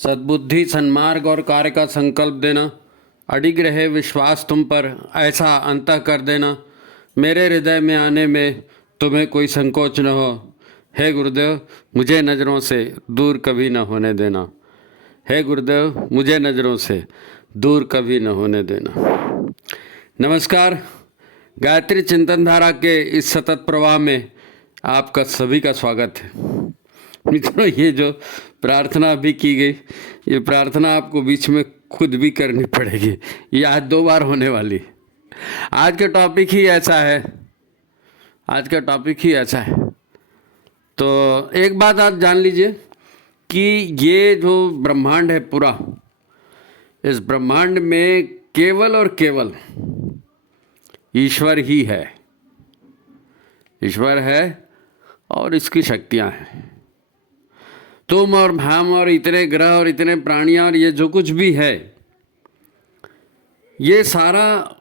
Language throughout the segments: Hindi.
सद्बुद्धि, सन्मार्ग और कार्य का संकल्प देना, अडिग रहे विश्वास तुम पर, ऐसा अंतः कर देना, मेरे हृदय में आने में तुम्हें कोई संकोच न हो। हे गुरुदेव, मुझे नज़रों से दूर कभी न होने देना। हे गुरुदेव, मुझे नज़रों से दूर कभी न होने देना। नमस्कार। गायत्री चिंतन धारा के इस सतत प्रवाह में आपका सभी का स्वागत है। मित्रों, ये जो प्रार्थना भी की गई, ये प्रार्थना आपको बीच में खुद भी करनी पड़ेगी। ये आज 2 बार होने वाली। आज का टॉपिक ही ऐसा है। तो एक बात आप जान लीजिए कि ये जो ब्रह्मांड है पूरा, इस ब्रह्मांड में केवल और केवल ईश्वर ही है। ईश्वर है और इसकी शक्तियाँ हैं। तुम और हम और इतने ग्रह और इतने प्राणियाँ और ये जो कुछ भी है, ये सारा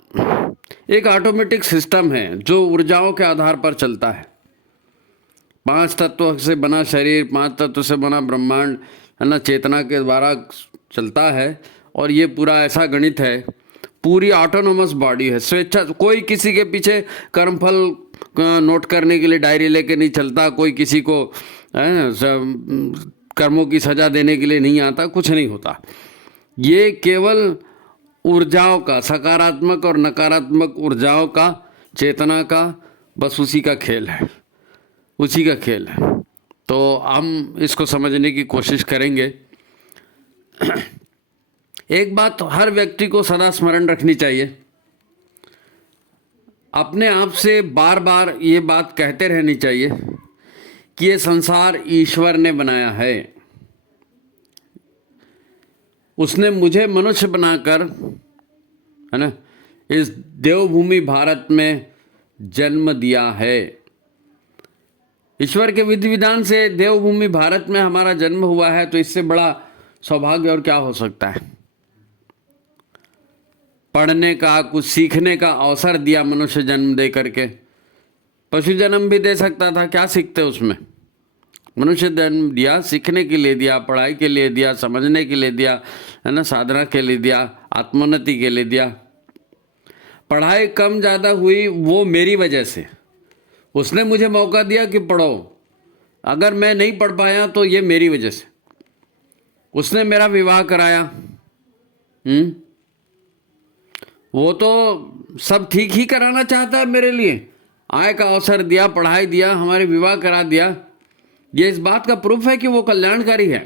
एक ऑटोमेटिक सिस्टम है जो ऊर्जाओं के आधार पर चलता है। 5 तत्वों से बना शरीर, 5 तत्वों से बना ब्रह्मांड है ना, चेतना के द्वारा चलता है। और ये पूरा ऐसा गणित है, पूरी ऑटोनोमस बॉडी है, स्वेच्छा। कोई किसी के पीछे कर्मफल नोट करने के लिए डायरी लेके नहीं चलता, कोई किसी को कर्मों की सजा देने के लिए नहीं आता, कुछ नहीं होता। ये केवल ऊर्जाओं का, सकारात्मक और नकारात्मक ऊर्जाओं का, चेतना का, बस उसी का खेल है। तो हम इसको समझने की कोशिश करेंगे। एक बात हर व्यक्ति को सदा स्मरण रखनी चाहिए, अपने आप से बार बार ये बात कहते रहनी चाहिए कि ये संसार ईश्वर ने बनाया है। उसने मुझे मनुष्य बनाकर, है ना, इस देवभूमि भारत में जन्म दिया है। ईश्वर के विधि विधान से देवभूमि भारत में हमारा जन्म हुआ है, तो इससे बड़ा सौभाग्य और क्या हो सकता है। पढ़ने का, कुछ सीखने का अवसर दिया मनुष्य जन्म दे करके। पशु जन्म भी दे सकता था, क्या सीखते उसमें। मनुष्य जन्म दिया, सीखने के लिए दिया, पढ़ाई के लिए दिया, समझने के लिए दिया, है ना, साधना के लिए दिया, आत्मोन्नति के लिए दिया। पढ़ाई कम ज़्यादा हुई वो मेरी वजह से, उसने मुझे मौका दिया कि पढ़ो। अगर मैं नहीं पढ़ पाया तो ये मेरी वजह से। उसने मेरा विवाह कराया, वो तो सब ठीक ही कराना चाहता है मेरे लिए। आय का अवसर दिया, पढ़ाई दिया, हमारे विवाह करा दिया। ये इस बात का प्रूफ है कि वो कल्याणकारी है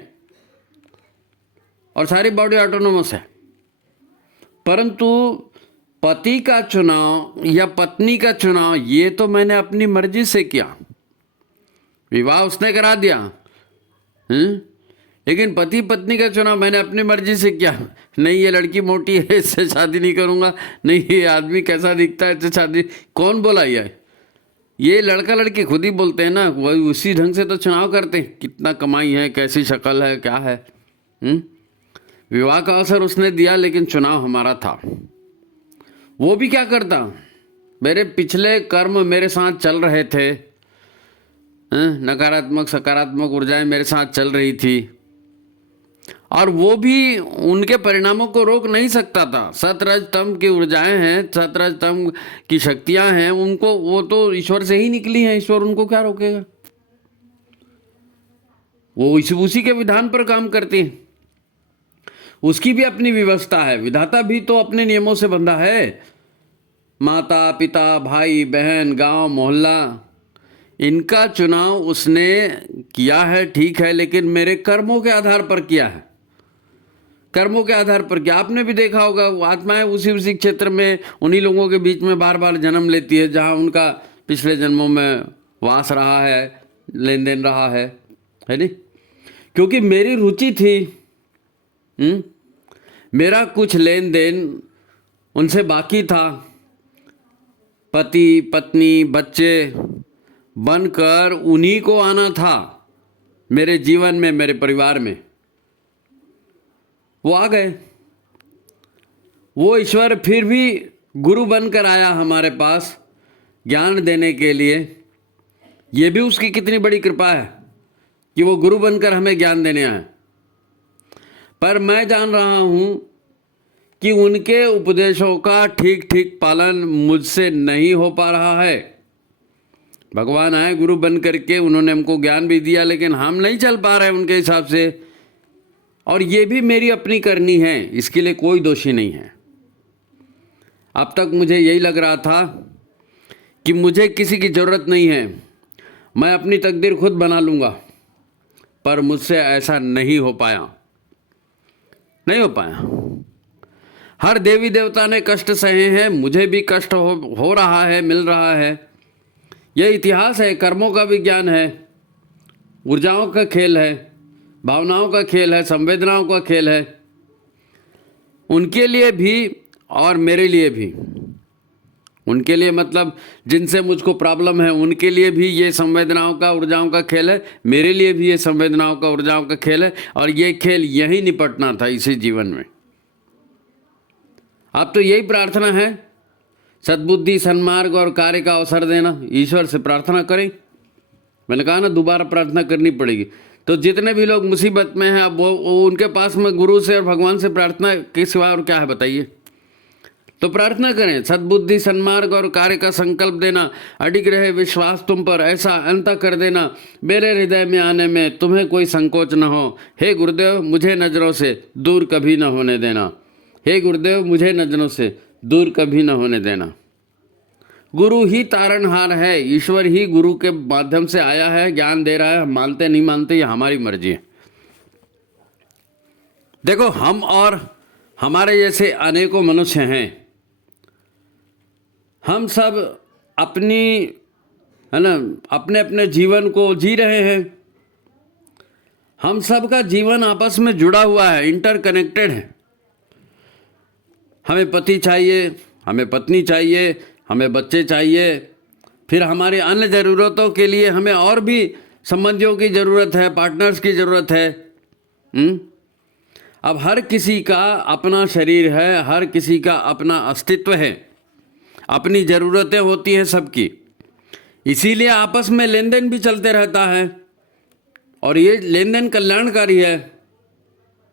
और सारी बॉडी ऑटोनोमस है। परंतु पति का चुनाव या पत्नी का चुनाव, ये तो मैंने अपनी मर्जी से किया। विवाह उसने करा दिया, लेकिन पति पत्नी का चुनाव मैंने अपनी मर्जी से किया। नहीं, ये लड़की मोटी है, इससे शादी नहीं करूँगा। नहीं, ये आदमी कैसा दिखता है, इससे शादी। कौन बोला ये लड़का लड़की खुद ही बोलते हैं ना, वही उसी ढंग से तो चुनाव करते हैं। कितना कमाई है, कैसी शक्ल है, क्या है। विवाह का अवसर उसने दिया, लेकिन चुनाव हमारा था। वो भी क्या करता, मेरे पिछले कर्म मेरे साथ चल रहे थे, नकारात्मक सकारात्मक ऊर्जाएं मेरे साथ चल रही थी, और वो भी उनके परिणामों को रोक नहीं सकता था। सत रज तम की ऊर्जाएं हैं, सत रज तम की शक्तियां हैं, उनको, वो तो ईश्वर से ही निकली हैं। ईश्वर उनको क्या रोकेगा, वो उसी के विधान पर काम करती हैं। उसकी भी अपनी व्यवस्था है। विधाता भी तो अपने नियमों से बंधा है। माता पिता, भाई बहन, गांव मोहल्ला, इनका चुनाव उसने किया है, ठीक है, लेकिन मेरे कर्मों के आधार पर किया है। कर्मों के आधार पर क्या, आपने भी देखा होगा, वो आत्माएं उसी क्षेत्र में, उन्हीं लोगों के बीच में बार बार जन्म लेती है जहां उनका पिछले जन्मों में वास रहा है, लेन देन रहा है नहीं। क्योंकि मेरी रुचि थी, मेरा कुछ लेन देन उनसे बाकी था। पति पत्नी बच्चे बनकर उन्हीं को आना था मेरे जीवन में, मेरे परिवार में। वो आ गए। वो ईश्वर फिर भी गुरु बनकर आया हमारे पास ज्ञान देने के लिए। ये भी उसकी कितनी बड़ी कृपा है कि वो गुरु बनकर हमें ज्ञान देने आए। पर मैं जान रहा हूँ कि उनके उपदेशों का ठीक ठीक पालन मुझसे नहीं हो पा रहा है। भगवान आए गुरु बन करके, उन्होंने हमको ज्ञान भी दिया, लेकिन हम नहीं चल पा रहे हैं उनके हिसाब से। और ये भी मेरी अपनी करनी है, इसके लिए कोई दोषी नहीं है। अब तक मुझे यही लग रहा था कि मुझे किसी की ज़रूरत नहीं है, मैं अपनी तकदीर खुद बना लूँगा, पर मुझसे ऐसा नहीं हो पाया, नहीं हो पाया। हर देवी देवता ने कष्ट सहे हैं, मुझे भी कष्ट हो रहा है, मिल रहा है। यह इतिहास है, कर्मों का विज्ञान है, ऊर्जाओं का खेल है, भावनाओं का खेल है, संवेदनाओं का खेल है। उनके लिए भी और मेरे लिए भी। उनके लिए मतलब जिनसे मुझको प्रॉब्लम है, उनके लिए भी ये संवेदनाओं का, ऊर्जाओं का खेल है। मेरे लिए भी ये संवेदनाओं का, ऊर्जाओं का खेल है। और ये खेल यही निपटना था इसी जीवन में। अब तो यही प्रार्थना है, सद्बुद्धि, सन्मार्ग और कार्य का अवसर देना। ईश्वर से प्रार्थना करें। मैंने कहा ना, दोबारा प्रार्थना करनी पड़ेगी। तो जितने भी लोग मुसीबत में हैं, अब वो उनके पास में गुरु से और भगवान से प्रार्थना के सिवा और क्या है बताइए। तो प्रार्थना करें, सद्बुद्धि, सन्मार्ग और कार्य का संकल्प देना, अडिग रहे विश्वास तुम पर, ऐसा अंत कर देना मेरे हृदय में आने में तुम्हें कोई संकोच न हो। हे गुरुदेव, मुझे नज़रों से दूर कभी न होने देना। हे गुरुदेव, मुझे नज़रों से दूर कभी न होने देना। गुरु ही तारणहार है, ईश्वर ही गुरु के माध्यम से आया है, ज्ञान दे रहा है। हम मानते नहीं मानते, ये हमारी मर्जी है। देखो, हम और हमारे जैसे अनेकों मनुष्य हैं, हम सब अपनी, है ना, अपने अपने जीवन को जी रहे हैं। हम सब का जीवन आपस में जुड़ा हुआ है, इंटरकनेक्टेड है। हमें पति चाहिए, हमें पत्नी चाहिए, हमें बच्चे चाहिए, फिर हमारी अन्य ज़रूरतों के लिए हमें और भी संबंधियों की ज़रूरत है, पार्टनर्स की ज़रूरत है। अब हर किसी का अपना शरीर है, हर किसी का अपना अस्तित्व है, अपनी ज़रूरतें होती हैं सबकी। इसीलिए आपस में लेन देन भी चलते रहता है। और ये लेन देन कल्याणकारी है,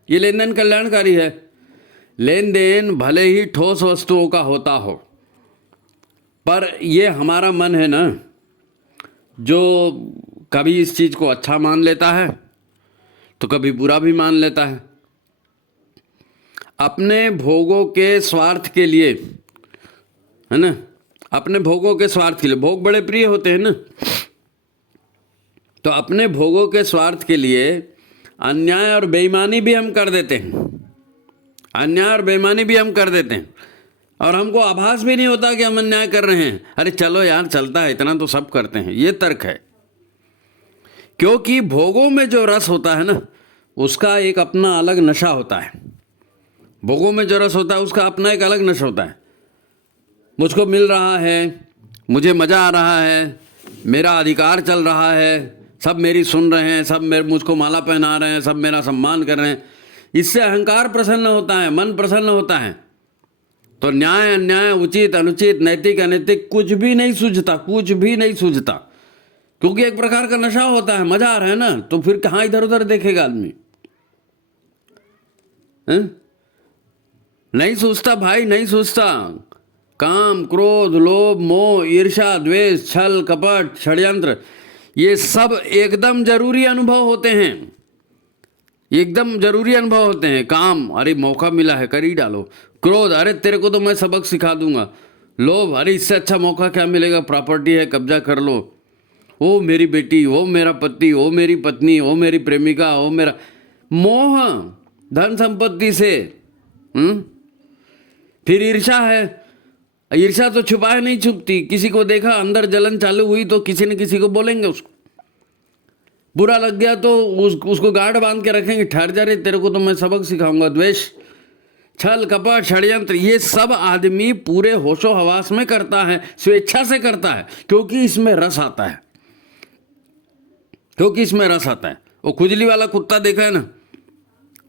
ये लेन देन कल्याणकारी है। लेन देन भले ही ठोस वस्तुओं का होता हो, पर ये हमारा मन है ना, जो कभी इस चीज़ को अच्छा मान लेता है तो कभी बुरा भी मान लेता है। अपने भोगों के स्वार्थ के लिए, है ना, अपने भोगों के स्वार्थ के लिए, भोग बड़े प्रिय होते हैं ना, तो अपने भोगों के स्वार्थ के लिए अन्याय और बेईमानी भी हम कर देते हैं। अन्याय और बेईमानी भी हम कर देते हैं, और हमको आभास भी नहीं होता कि हम अन्याय कर रहे हैं। अरे चलो यार, चलता है, इतना तो सब करते हैं। ये तर्क है, क्योंकि भोगों में जो रस होता है ना, उसका एक अपना अलग नशा होता है। भोगों में जो रस होता है उसका अपना एक अलग नशा होता है। मुझको मिल रहा है, मुझे मज़ा आ रहा है, मेरा अधिकार चल रहा है, सब मेरी सुन रहे हैं, सब मुझको माला पहना रहे हैं, सब मेरा सम्मान कर रहे हैं। इससे अहंकार प्रसन्न होता है, मन प्रसन्न होता है। तो न्याय अन्याय, उचित अनुचित, नैतिक अनैतिक कुछ भी नहीं सूझता, कुछ भी नहीं सूझता, क्योंकि एक प्रकार का नशा होता है। मजा आ रहा है ना, तो फिर कहाँ इधर उधर देखेगा आदमी? नहीं सूझता भाई, नहीं सूझता। काम, क्रोध, लोभ, मोह, ईर्ष्या, द्वेष, छल, कपट, षड्यंत्र, ये सब एकदम जरूरी अनुभव होते हैं, एकदम जरूरी अनुभव होते हैं। काम, अरे मौका मिला है, कर ही डालो। क्रोध, अरे तेरे को तो मैं सबक सिखा दूंगा। लोभ, अरे इससे अच्छा मौका क्या मिलेगा, प्रॉपर्टी है, कब्जा कर लो। ओ मेरी बेटी, ओ मेरा पति, ओ मेरी पत्नी, ओ मेरी प्रेमिका, ओ मेरा। मोह, धन संपत्ति से। फिर ईर्ष्या है। ईर्ष्या तो छुपाए नहीं छुपती, किसी को देखा अंदर जलन चालू हुई तो किसी न किसी को बोलेंगे, उसको बुरा लग गया तो उसको गार्ड बांध के रखेंगे, ठहर जा रे, तेरे को तो मैं सबक सिखाऊंगा। द्वेष, छल, कपट, षड्यंत्र, ये सब आदमी पूरे होशो हवास में करता है, स्वेच्छा से करता है, क्योंकि इसमें रस आता है, क्योंकि इसमें रस आता है। वो खुजली वाला कुत्ता देखा है ना,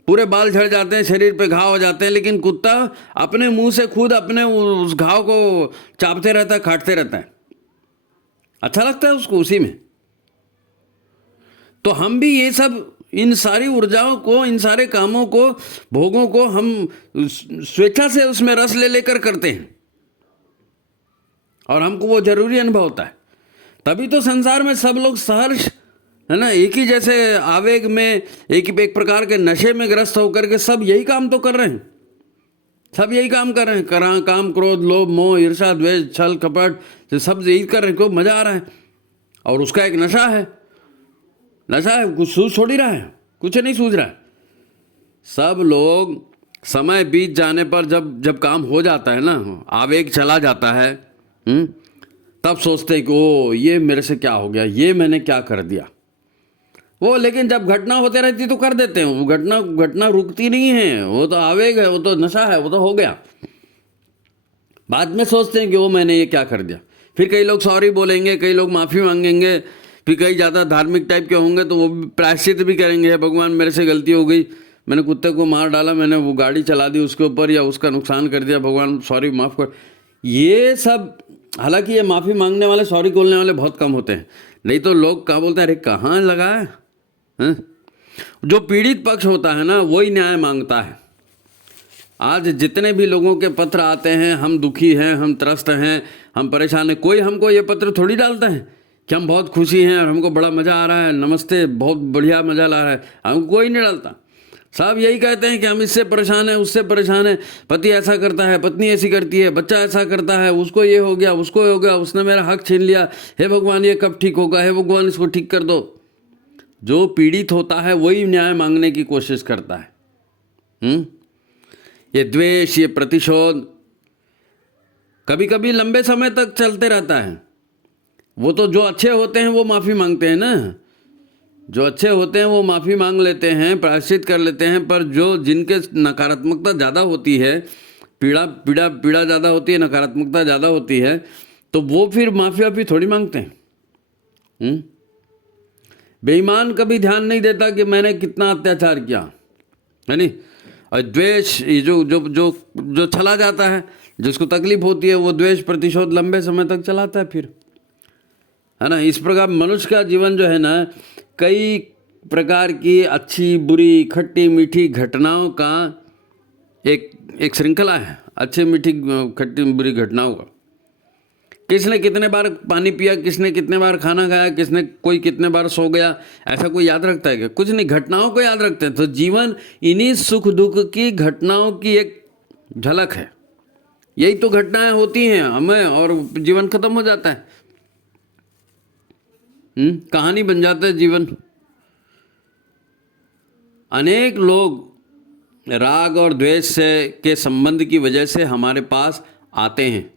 पूरे बाल झड़ जाते हैं, शरीर पे घाव हो जाते हैं, लेकिन कुत्ता अपने मुंह से खुद अपने उस घाव को चापते रहता है, काटते रहता है, अच्छा लगता है उसको उसी में। तो हम भी ये सब इन सारी ऊर्जाओं को, इन सारे कामों को, भोगों को हम स्वेच्छा से उसमें रस ले लेकर करते हैं और हमको वो जरूरी अनुभव होता है। तभी तो संसार में सब लोग सहर्ष, है ना, एक ही जैसे आवेग में, एक प्रकार के नशे में ग्रस्त होकर के सब यही काम तो कर रहे हैं, सब यही काम कर रहे हैं। काम, क्रोध, लोभ, मोह, ईर्ष्या, द्वेष, छल, कपट, सब यही कर रहे हैं। खूब मजा आ रहा है और उसका एक नशा है, कुछ सूझ थोड़ी रहा है, कुछ नहीं सूझ रहा है। सब लोग समय बीत जाने पर जब काम हो जाता है ना, आवेग चला जाता है, तब सोचते हैं कि ओ ये मेरे से क्या हो गया, ये मैंने क्या कर दिया। वो लेकिन जब घटना होते रहती तो कर देते हैं, वो घटना रुकती नहीं है, वो तो आवेग है, वो तो नशा है, वो तो हो गया। बाद में सोचते हैं कि वो मैंने ये क्या कर दिया। फिर कई लोग सॉरी बोलेंगे, कई लोग माफ़ी मांगेंगे, फिर कई ज़्यादा धार्मिक टाइप के होंगे तो वो भी प्रायश्चित भी करेंगे, भगवान मेरे से गलती हो गई, मैंने कुत्ते को मार डाला, मैंने वो गाड़ी चला दी उसके ऊपर या उसका नुकसान कर दिया, भगवान सॉरी माफ़ कर। ये सब, हालांकि ये माफ़ी मांगने वाले, सॉरी बोलने वाले बहुत कम होते हैं। नहीं तो लोग क्या बोलते हैं, अरे कहाँ लगा है? जो पीड़ित पक्ष होता है ना, वही न्याय मांगता है। आज जितने भी लोगों के पत्र आते हैं, हम दुखी हैं, हम त्रस्त हैं, हम परेशान हैं, कोई हमको ये पत्र थोड़ी डालता है कि हम बहुत खुशी हैं और हमको बड़ा मज़ा आ रहा है, नमस्ते, बहुत बढ़िया मज़ा ला रहा है, हमको कोई नहीं डालता। सब यही कहते हैं कि हम इससे परेशान हैं, उससे परेशान हैं, पति ऐसा करता है, पत्नी ऐसी करती है, बच्चा ऐसा करता है, उसको ये हो गया, उसको ये हो गया, उसने मेरा हक छीन लिया, हे भगवान ये कब ठीक होगा, हे भगवान इसको ठीक कर दो। जो पीड़ित होता है वही न्याय मांगने की कोशिश करता है। ये द्वेष, ये प्रतिशोध कभी कभी लंबे समय तक चलते रहता है। वो तो जो अच्छे होते हैं वो माफ़ी मांगते हैं ना, जो अच्छे होते हैं वो माफ़ी मांग लेते हैं, प्रायश्चित कर लेते हैं, पर जो जिनके नकारात्मकता ज़्यादा होती है, पीड़ा ज़्यादा होती है, नकारात्मकता ज़्यादा होती है, तो वो फिर माफ़ी थोड़ी मांगते हैं। बेईमान कभी ध्यान नहीं देता कि मैंने कितना अत्याचार किया, है नहीं। और द्वेष, ये जो चला जाता है, जिसको तकलीफ होती है, वो द्वेष प्रतिशोध लंबे समय तक चलाता है फिर, है ना। इस प्रकार मनुष्य का जीवन जो है ना, कई प्रकार की अच्छी बुरी खट्टी मीठी घटनाओं का एक श्रृंखला है, अच्छी मीठी खट्टी बुरी घटनाओं का। किसने कितने बार पानी पिया, किसने कितने बार खाना खाया, कोई कितने बार सो गया, ऐसा कोई याद रखता है क्या? कुछ नहीं, घटनाओं को याद रखते हैं। तो जीवन इन्हीं सुख दुख की घटनाओं की एक झलक है। यही तो घटनाएं होती हैं हमें और जीवन खत्म हो जाता है। कहानी बन जाता है जीवन। अनेक लोग राग और द्वेष से के संबंध की वजह से हमारे पास आते हैं,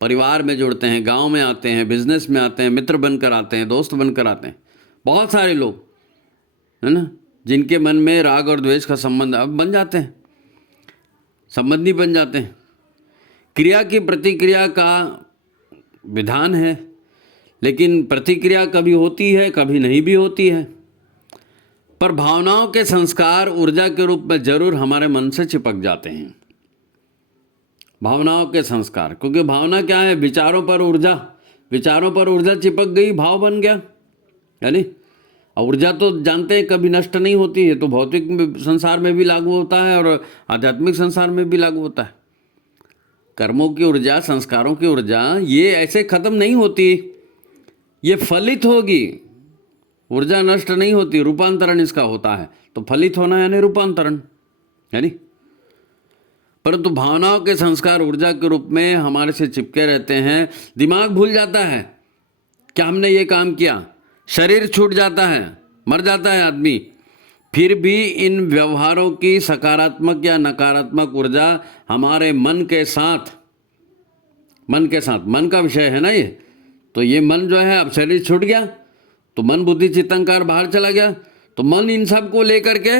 परिवार में जुड़ते हैं, गांव में आते हैं, बिजनेस में आते हैं, मित्र बनकर आते हैं, दोस्त बनकर आते हैं। बहुत सारे लोग, है ना, जिनके मन में राग और द्वेष का संबंध अब बन जाते हैं, संबंधी बन जाते हैं। क्रिया की प्रतिक्रिया का विधान है, लेकिन प्रतिक्रिया कभी होती है, कभी नहीं भी होती है। पर भावनाओं के संस्कार ऊर्जा के रूप में जरूर हमारे मन से चिपक जाते हैं। भावनाओं के संस्कार, क्योंकि भावना क्या है? विचारों पर ऊर्जा, विचारों पर ऊर्जा चिपक गई, भाव बन गया, यानी ऊर्जा तो जानते हैं कभी नष्ट नहीं होती है, तो भौतिक संसार में भी लागू होता है और आध्यात्मिक संसार में भी लागू होता है। कर्मों की ऊर्जा, संस्कारों की ऊर्जा ये ऐसे खत्म नहीं होती, ये फलित होगी। ऊर्जा नष्ट नहीं होती, रूपांतरण इसका होता है। तो फलित होना यानी रूपांतरण, यानी परंतु भावनाओं के संस्कार ऊर्जा के रूप में हमारे से चिपके रहते हैं। दिमाग भूल जाता है कि हमने ये काम किया, शरीर छूट जाता है, मर जाता है आदमी, फिर भी इन व्यवहारों की सकारात्मक या नकारात्मक ऊर्जा हमारे मन के साथ, मन का विषय है ना ये, तो ये मन जो है, अब शरीर छूट गया तो मन बुद्धि चित्त अहंकार बाहर चला गया, तो मन इन सब को लेकर के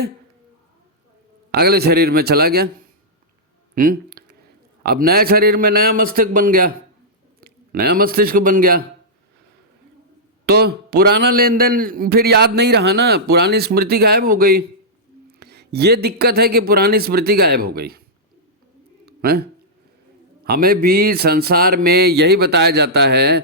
अगले शरीर में चला गया। अब नए शरीर में नया मस्तिष्क बन गया, नया मस्तिष्क बन गया, तो पुराना लेन देन फिर याद नहीं रहा ना, पुरानी स्मृति गायब हो गई। ये दिक्कत है कि पुरानी स्मृति गायब हो गई है। हमें भी संसार में यही बताया जाता है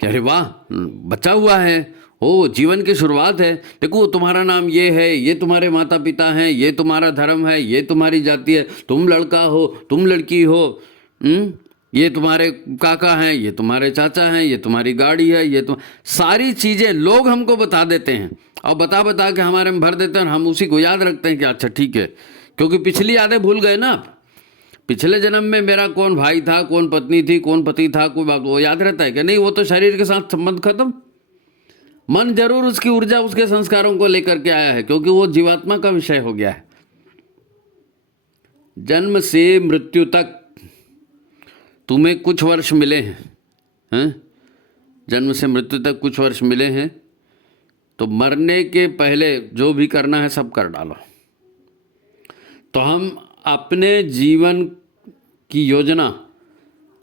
कि अरे वाह बचा हुआ है, हो, जीवन की शुरुआत है। देखो तुम्हारा नाम ये है, ये तुम्हारे माता पिता हैं, ये तुम्हारा धर्म है, ये तुम्हारी जाति है, तुम लड़का हो, तुम लड़की हो, ये तुम्हारे काका हैं, ये तुम्हारे चाचा हैं, ये तुम्हारी गाड़ी है, ये तुम सारी चीज़ें लोग हमको बता देते हैं और बता बता के हमारे में भर देते हैं और हम उसी को याद रखते हैं कि अच्छा ठीक है, क्योंकि पिछली यादें भूल गए ना आप। पिछले जन्म में मेरा कौन भाई था, कौन पत्नी थी, कौन पति था, कोई बात वो याद रहता है कि नहीं? वो तो शरीर के साथ संबंध खत्म। मन जरूर उसकी ऊर्जा उसके संस्कारों को लेकर के आया है, क्योंकि वो जीवात्मा का विषय हो गया है। जन्म से मृत्यु तक तुम्हें कुछ वर्ष मिले हैं, जन्म से मृत्यु तक कुछ वर्ष मिले हैं, तो मरने के पहले जो भी करना है सब कर डालो। तो हम अपने जीवन की योजना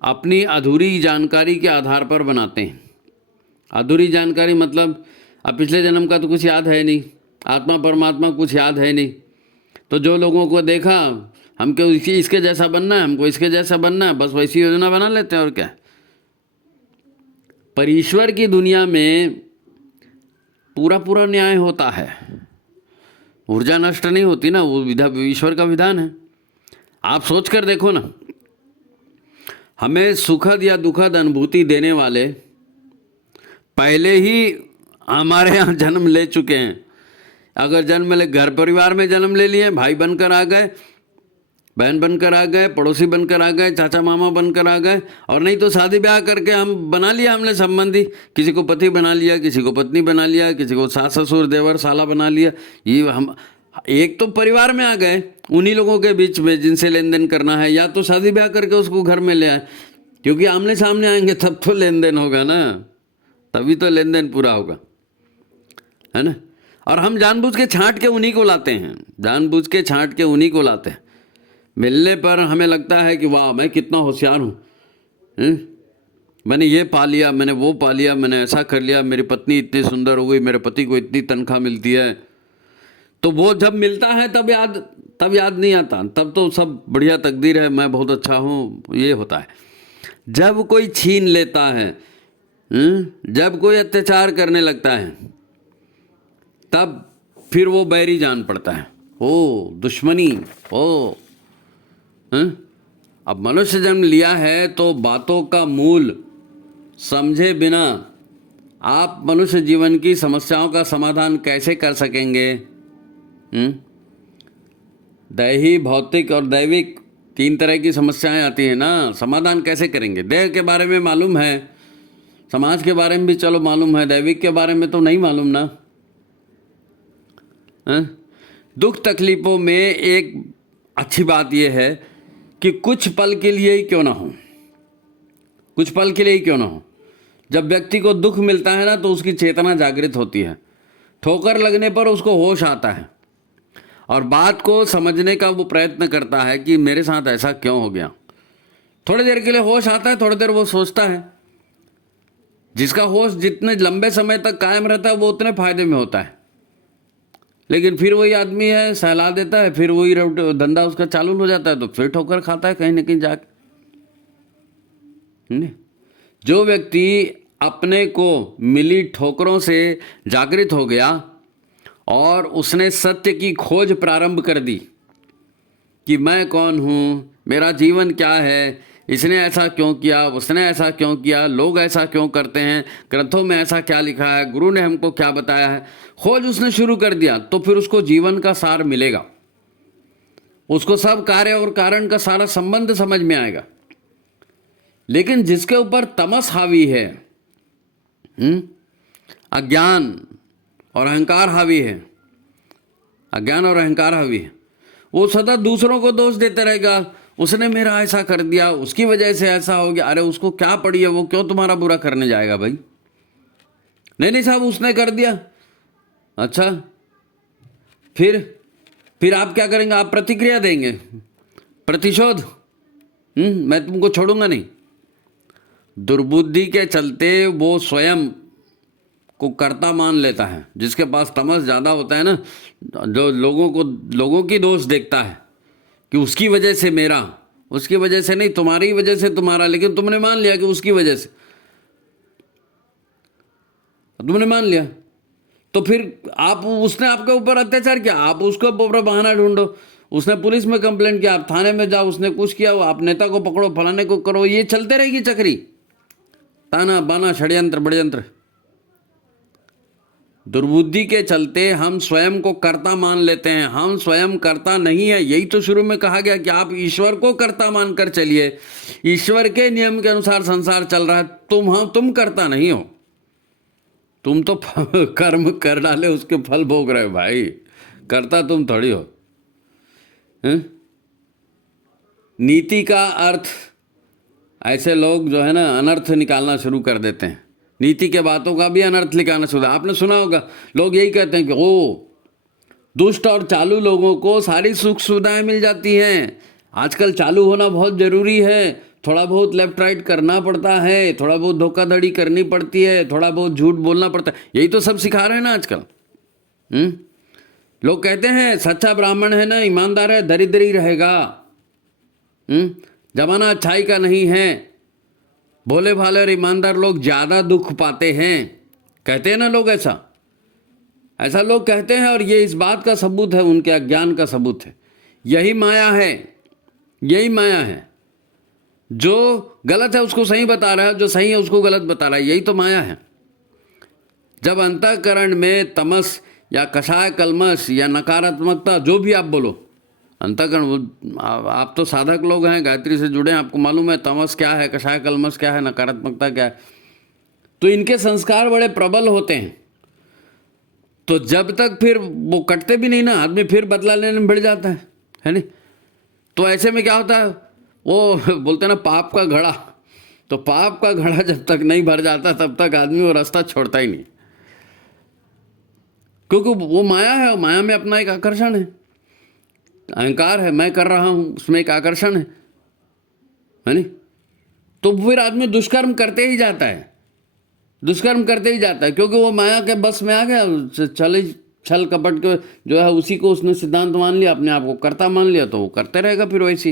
अपनी अधूरी जानकारी के आधार पर बनाते हैं। अधूरी जानकारी मतलब अब पिछले जन्म का तो कुछ याद है नहीं, आत्मा परमात्मा कुछ याद है नहीं, तो जो लोगों को देखा हमको इसके जैसा बनना है, हमको इसके जैसा बनना है, बस वैसी योजना बना लेते हैं और क्या। पर ईश्वर की दुनिया में पूरा पूरा न्याय होता है, ऊर्जा नष्ट नहीं होती ना, वो ईश्वर का विधान है। आप सोच कर देखो ना, हमें सुखद या दुखद अनुभूति देने वाले पहले ही हमारे यहाँ जन्म ले चुके हैं। अगर जन्म ले घर परिवार में जन्म ले लिए, भाई बनकर आ गए, बहन बनकर आ गए, पड़ोसी बनकर आ गए, चाचा मामा बनकर आ गए, और नहीं तो शादी ब्याह करके हम बना लिया हमने संबंधी, किसी को पति बना लिया, किसी को पत्नी बना लिया, किसी को सास ससुर देवर साला बना लिया। ये हम एक तो परिवार में आ गए, उन्हीं लोगों के बीच में जिनसे लेन देन करना है, या तो शादी ब्याह करके उसको घर में ले आए, क्योंकि आमने सामने आएंगे तब तो लेन देन होगा ना, तभी तो लेन देन पूरा होगा, है ना। और हम जानबूझ के छांट के उन्हीं को लाते हैं, जानबूझ के छांट के उन्हीं को लाते हैं। मिलने पर हमें लगता है कि वाह मैं कितना होशियार हूँ, मैंने ये पा लिया, मैंने वो पा लिया, मैंने ऐसा कर लिया, मेरी पत्नी इतनी सुंदर हो गई, मेरे पति को इतनी तनख्वाह मिलती है। तो वो जब मिलता है तब याद नहीं आता, तब तो सब बढ़िया तकदीर है, मैं बहुत अच्छा हूँ, ये होता है। जब कोई छीन लेता है, जब कोई अत्याचार करने लगता है, तब फिर वो बैरी जान पड़ता है, ओ दुश्मनी, ओ अब मनुष्य जन्म लिया है तो बातों का मूल समझे बिना आप मनुष्य जीवन की समस्याओं का समाधान कैसे कर सकेंगे? दैही, भौतिक और दैविक तीन तरह की समस्याएं आती हैं ना, समाधान कैसे करेंगे? देह के बारे में मालूम है, समाज के बारे में भी चलो मालूम है, दैविक के बारे में तो नहीं मालूम ना। दुख तकलीफों में एक अच्छी बात यह है कि कुछ पल के लिए ही क्यों ना हो, कुछ पल के लिए ही क्यों ना हो, जब व्यक्ति को दुख मिलता है ना तो उसकी चेतना जागृत होती है, ठोकर लगने पर उसको होश आता है और बात को समझने का वो प्रयत्न करता है कि मेरे साथ ऐसा क्यों हो गया। थोड़ी देर के लिए होश आता है, थोड़ी देर वो सोचता है। जिसका होश जितने लंबे समय तक कायम रहता है वो उतने फायदे में होता है, लेकिन फिर वही आदमी है सहला देता है, फिर वही धंधा उसका चालू हो जाता है, तो फिर ठोकर खाता है कहीं ना कहीं जाके। जो व्यक्ति अपने को मिली ठोकरों से जागृत हो गया और उसने सत्य की खोज प्रारंभ कर दी कि मैं कौन हूँ, मेरा जीवन क्या है, इसने ऐसा क्यों किया, उसने ऐसा क्यों किया, लोग ऐसा क्यों करते हैं, ग्रंथों में ऐसा क्या लिखा है, गुरु ने हमको क्या बताया है, खोज उसने शुरू कर दिया, तो फिर उसको जीवन का सार मिलेगा, उसको सब कार्य और कारण का सारा संबंध समझ में आएगा। लेकिन जिसके ऊपर तमस हावी है, अज्ञान और अहंकार हावी है, अज्ञान और अहंकार हावी है, वो सदा दूसरों को दोष देते रहेगा, उसने मेरा ऐसा कर दिया, उसकी वजह से ऐसा हो गया। अरे उसको क्या पड़ी है, वो क्यों तुम्हारा बुरा करने जाएगा भाई? नहीं साहब उसने कर दिया, अच्छा फिर आप क्या करेंगे? आप प्रतिक्रिया देंगे, प्रतिशोध, मैं तुमको छोड़ूंगा नहीं। दुर्बुद्धि के चलते वो स्वयं को कर्ता मान लेता है। जिसके पास तमस ज़्यादा होता है ना, जो लोगों की दोष देखता है कि उसकी वजह से मेरा, उसकी वजह से नहीं, तुम्हारी वजह से तुम्हारा, लेकिन तुमने मान लिया कि उसकी वजह से, तुमने मान लिया तो फिर आप, उसने आपके ऊपर अत्याचार किया, आप उसके ऊपर बहाना ढूंढो। उसने पुलिस में कंप्लेंट किया, आप थाने में जाओ, उसने कुछ किया, आप नेता को पकड़ो, फलाने को करो, ये चलते रहेगी चक्री, ताना बाना षड्यंत्र बड़यंत्र। दुर्बुद्धि के चलते हम स्वयं को कर्ता मान लेते हैं, हम स्वयं कर्ता नहीं है। यही तो शुरू में कहा गया कि आप ईश्वर को कर्ता मानकर चलिए, ईश्वर के नियम के अनुसार संसार चल रहा है, तुम कर्ता नहीं हो, तुम तो कर्म कर डाले, उसके फल भोग रहे हो भाई, कर्ता तुम थोड़ी हो। नीति का अर्थ, ऐसे लोग जो है ना अनर्थ निकालना शुरू कर देते हैं, नीति के बातों का भी अनर्थ निकालना शुरू। आपने सुना होगा लोग यही कहते हैं कि ओ दुष्ट और चालू लोगों को सारी सुख सुविधाएं मिल जाती हैं, आजकल चालू होना बहुत ज़रूरी है, थोड़ा बहुत लेफ्ट राइट करना पड़ता है, थोड़ा बहुत धोखाधड़ी करनी पड़ती है, थोड़ा बहुत झूठ बोलना पड़ता है, यही तो सब सिखा रहे हैं ना आजकल। लोग कहते हैं सच्चा ब्राह्मण है ना, ईमानदार है, दरिद्र ही रहेगा। जमाना अच्छाई का नहीं है, भोले भाले और ईमानदार लोग ज़्यादा दुख पाते हैं, कहते हैं ना लोग, ऐसा लोग कहते हैं। और ये इस बात का सबूत है, उनके अज्ञान का सबूत है। यही माया है, यही माया है। जो गलत है उसको सही बता रहा है, जो सही है उसको गलत बता रहा है, यही तो माया है। जब अंतःकरण में तमस या कषाय कलमश या नकारात्मकता, जो भी आप बोलो, अंतःकरण, आप तो साधक लोग हैं, गायत्री से जुड़े हैं, आपको मालूम है तमस क्या है, कषाय कलमश क्या है, नकारात्मकता क्या है। तो इनके संस्कार बड़े प्रबल होते हैं, तो जब तक फिर वो कटते भी नहीं ना, आदमी फिर बदला लेने में बढ़ जाता है नहीं। तो ऐसे में क्या होता है, वो बोलते हैं ना पाप का घड़ा, तो पाप का घड़ा जब तक नहीं भर जाता तब तक आदमी वो रास्ता छोड़ता ही नहीं, क्योंकि वो माया है, माया में अपना एक आकर्षण है, अहंकार है, मैं कर रहा हूँ, उसमें एक आकर्षण है नहीं। तो फिर आदमी दुष्कर्म करते ही जाता है, दुष्कर्म करते ही जाता है, क्योंकि वो माया के बस में आ गया, छल कपट के जो है उसी को उसने सिद्धांत मान लिया, अपने आप को कर्ता मान लिया, तो वो करते रहेगा फिर वैसी।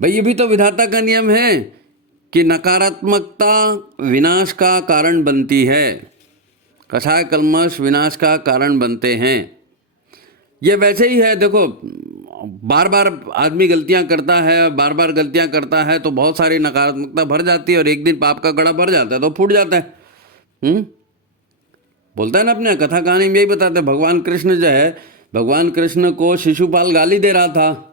भाई ये भी तो विधाता का नियम है कि नकारात्मकता विनाश का कारण बनती है, कषाय कलमश विनाश का कारण बनते हैं। ये वैसे ही है, देखो बार बार आदमी गलतियां करता है, बार बार गलतियां करता है, तो बहुत सारी नकारात्मकता भर जाती है, और एक दिन पाप का घड़ा भर जाता है तो फूट जाता है। बोलता है ना अपने कथा कहानी में यही बताते हैं, भगवान कृष्ण जो है, भगवान कृष्ण को शिशुपाल गाली दे रहा था,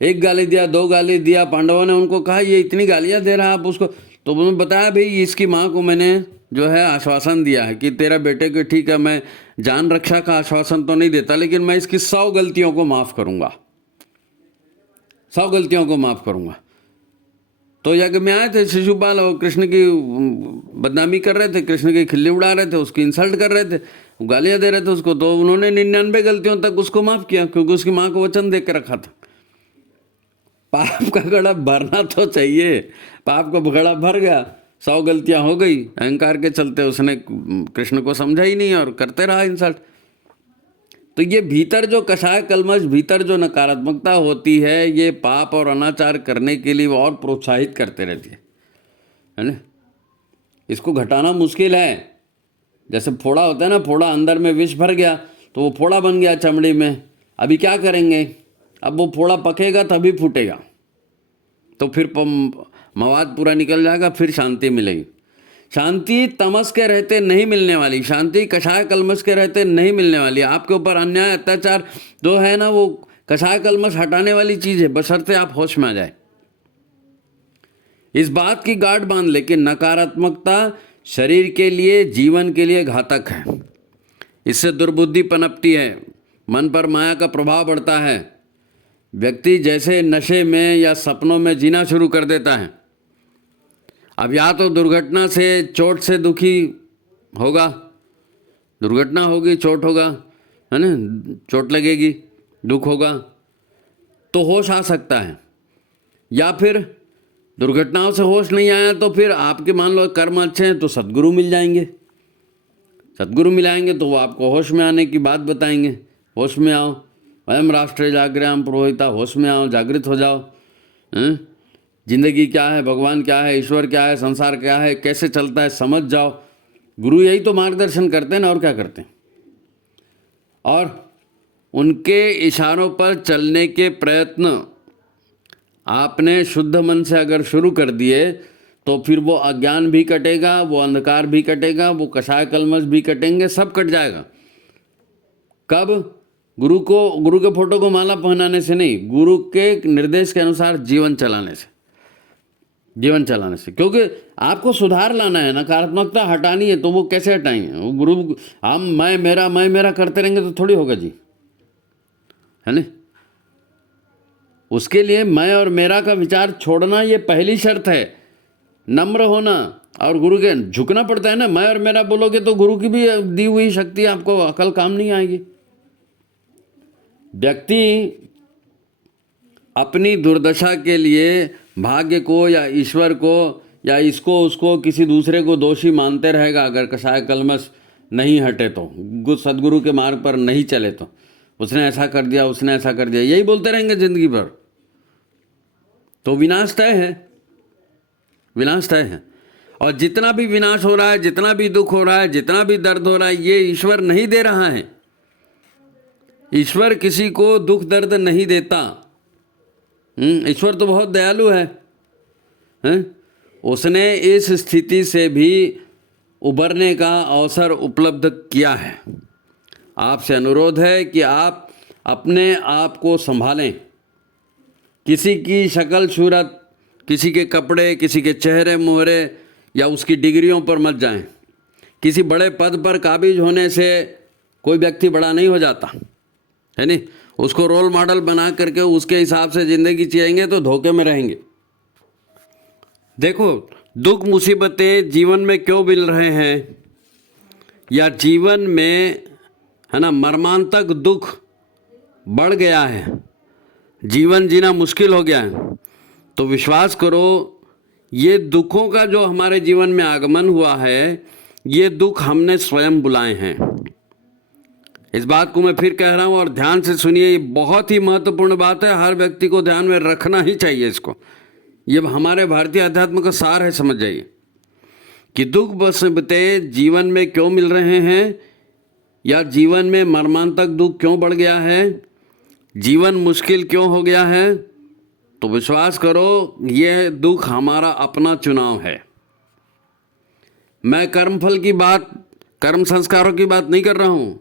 एक गाली दिया, दो गाली दिया, पांडवों ने उनको कहा ये इतनी गालियां दे रहा है आप उसको, तो उन्होंने बताया भाई इसकी माँ को मैंने जो है आश्वासन दिया है कि तेरा बेटे को, ठीक है मैं जान रक्षा का आश्वासन तो नहीं देता, लेकिन मैं इसकी 100 गलतियों को माफ़ करूंगा, 100 गलतियों को माफ़ करूंगा। तो यज्ञ में आए थे शिशुपाल और कृष्ण की बदनामी कर रहे थे, कृष्ण की खिल्ली उड़ा रहे थे, उसकी इंसल्ट कर रहे थे, गालियां दे रहे थे उसको, तो उन्होंने 99 गलतियों तक उसको माफ़ किया, क्योंकि उसकी माँ को वचन दे के रखा था। पाप का घड़ा भरना तो चाहिए, पाप का घड़ा भर गया, 100 गलतियां हो गई, अहंकार के चलते उसने कृष्ण को समझा ही नहीं और करते रहा इंसल्ट। तो ये भीतर जो कषाय कलमश, भीतर जो नकारात्मकता होती है, ये पाप और अनाचार करने के लिए और प्रोत्साहित करते रहती है ना। इसको घटाना मुश्किल है। जैसे फोड़ा होता है ना, फोड़ा अंदर में विष भर गया तो वो फोड़ा बन गया चमड़ी में, अभी क्या करेंगे, अब वो फोड़ा पकेगा तभी फूटेगा, तो फिर मवाद पूरा निकल जाएगा, फिर शांति मिलेगी। शांति तमस के रहते नहीं मिलने वाली, शांति कषाय कलमश के रहते नहीं मिलने वाली। आपके ऊपर अन्याय अत्याचार जो है ना, वो कषाय कलमश हटाने वाली चीज़ है, बशर्ते आप होश में आ जाए। इस बात की गांठ बांध ले कि नकारात्मकता शरीर के लिए, जीवन के लिए घातक है। इससे दुर्बुद्धि पनपती है, मन पर माया का प्रभाव बढ़ता है, व्यक्ति जैसे नशे में या सपनों में जीना शुरू कर देता है। अब या तो दुर्घटना से, चोट से दुखी होगा, दुर्घटना होगी, चोट होगा, है ना, चोट लगेगी, दुख होगा, तो होश आ सकता है। या फिर दुर्घटनाओं से होश नहीं आया तो फिर आपके मान लो कर्म अच्छे हैं तो सद्गुरु मिल जाएंगे, सद्गुरु मिलाएंगे तो वो आपको होश में आने की बात बताएंगे, होश में आओ, वयम राष्ट्रे जागृयाम पुरोहिता, होश में आओ, जागृत हो जाओ। जिंदगी क्या है, भगवान क्या है, ईश्वर क्या है, संसार क्या है, कैसे चलता है, समझ जाओ। गुरु यही तो मार्गदर्शन करते हैं ना, और क्या करते हैं। और उनके इशारों पर चलने के प्रयत्न आपने शुद्ध मन से अगर शुरू कर दिए तो फिर वो अज्ञान भी कटेगा, वो अंधकार भी कटेगा, वो कषाय कलमश भी कटेंगे, सब कट जाएगा। कब? गुरु के फोटो को माला पहनाने से नहीं, गुरु के निर्देश के अनुसार जीवन चलाने से, जीवन चलाने से। क्योंकि आपको सुधार लाना है, नकारात्मकता हटानी है, तो वो कैसे हटाएंगे? वो गुरु हम मैं मेरा करते रहेंगे तो थोड़ी होगा जी, है ना। उसके लिए मैं और मेरा का विचार छोड़ना ये पहली शर्त है, नम्र होना, और गुरु के झुकना पड़ता है ना। मैं और मेरा बोलोगे तो गुरु की भी दी हुई शक्ति आपको अकल काम नहीं आएगी। व्यक्ति अपनी दुर्दशा के लिए भाग्य को या ईश्वर को या इसको उसको किसी दूसरे को दोषी मानते रहेगा, अगर कषाय कलमश नहीं हटे तो, सदगुरु के मार्ग पर नहीं चले तो। उसने ऐसा कर दिया, उसने ऐसा कर दिया, यही बोलते रहेंगे जिंदगी भर, तो विनाश तय है, विनाश तय है। और जितना भी विनाश हो रहा है, जितना भी दुख हो रहा है, जितना भी दर्द हो रहा है, ये ईश्वर नहीं दे रहा है। ईश्वर किसी को दुख दर्द नहीं देता। ईश्वर तो बहुत दयालु है, हैं? उसने इस स्थिति से भी उबरने का अवसर उपलब्ध किया है। आपसे अनुरोध है कि आप अपने आप को संभालें। किसी की शक्ल सूरत, किसी के कपड़े, किसी के चेहरे मोहरे या उसकी डिग्रियों पर मत जाएं। किसी बड़े पद पर काबिज होने से कोई व्यक्ति बड़ा नहीं हो जाता, है नहीं। उसको रोल मॉडल बना करके उसके हिसाब से ज़िंदगी जिएंगे तो धोखे में रहेंगे। देखो, दुख मुसीबतें जीवन में क्यों मिल रहे हैं, या जीवन में, है ना, मर्मांतक दुख बढ़ गया है, जीवन जीना मुश्किल हो गया है, तो विश्वास करो, ये दुखों का जो हमारे जीवन में आगमन हुआ है, ये दुख हमने स्वयं बुलाए हैं। इस बात को मैं फिर कह रहा हूँ, और ध्यान से सुनिए, ये बहुत ही महत्वपूर्ण बात है, हर व्यक्ति को ध्यान में रखना ही चाहिए इसको। ये हमारे भारतीय अध्यात्म का सार है, समझ जाइए कि दुख मुसीबतें जीवन में क्यों मिल रहे हैं, या जीवन में मर्मांतक दुख क्यों बढ़ गया है, जीवन मुश्किल क्यों हो गया है। तो विश्वास करो, ये दुख हमारा अपना चुनाव है। मैं कर्मफल की बात, कर्म संस्कारों की बात नहीं कर रहा हूँ,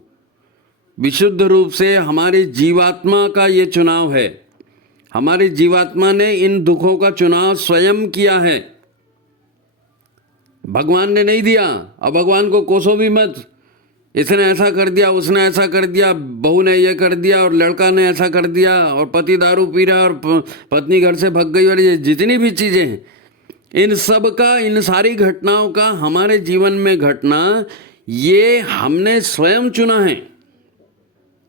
विशुद्ध रूप से हमारी जीवात्मा का ये चुनाव है। हमारी जीवात्मा ने इन दुखों का चुनाव स्वयं किया है, भगवान ने नहीं दिया। अब भगवान को कोसो भी मत, इसने ऐसा कर दिया, उसने ऐसा कर दिया, बहू ने ये कर दिया, और लड़का ने ऐसा कर दिया, और पति दारू पी रहा, और पत्नी घर से भग गई, और ये जितनी भी चीज़ें हैं, इन सब का, इन सारी घटनाओं का हमारे जीवन में घटना, ये हमने स्वयं चुना है,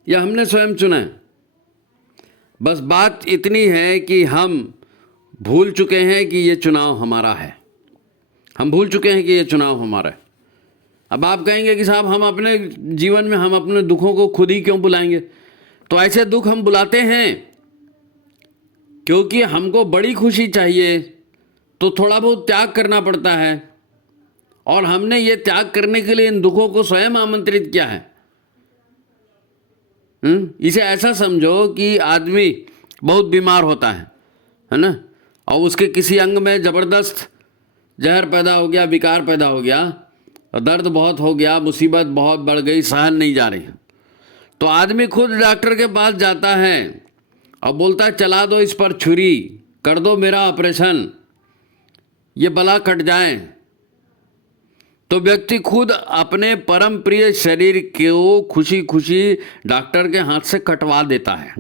या हमने स्वयं चुना है। बस बात इतनी है कि हम भूल चुके हैं कि ये चुनाव हमारा है। हम भूल चुके हैं कि ये चुनाव हमारा है। अब आप कहेंगे कि साहब, हम अपने जीवन में हम अपने दुखों को खुद ही क्यों बुलाएंगे? तो ऐसे दुख हम बुलाते हैं क्योंकि हमको बड़ी खुशी चाहिए, तो थोड़ा बहुत त्याग करना पड़ता है, और हमने ये त्याग करने के लिए इन दुखों को स्वयं आमंत्रित किया है। इसे ऐसा समझो कि आदमी बहुत बीमार होता है ना, और उसके किसी अंग में ज़बरदस्त जहर पैदा हो गया, विकार पैदा हो गया, और दर्द बहुत हो गया, मुसीबत बहुत बढ़ गई, सहन नहीं जा रही, तो आदमी खुद डॉक्टर के पास जाता है और बोलता है, चला दो इस पर छुरी, कर दो मेरा ऑपरेशन, ये बला कट जाए। तो व्यक्ति खुद अपने परम प्रिय शरीर को खुशी खुशी डॉक्टर के हाथ से कटवा देता है।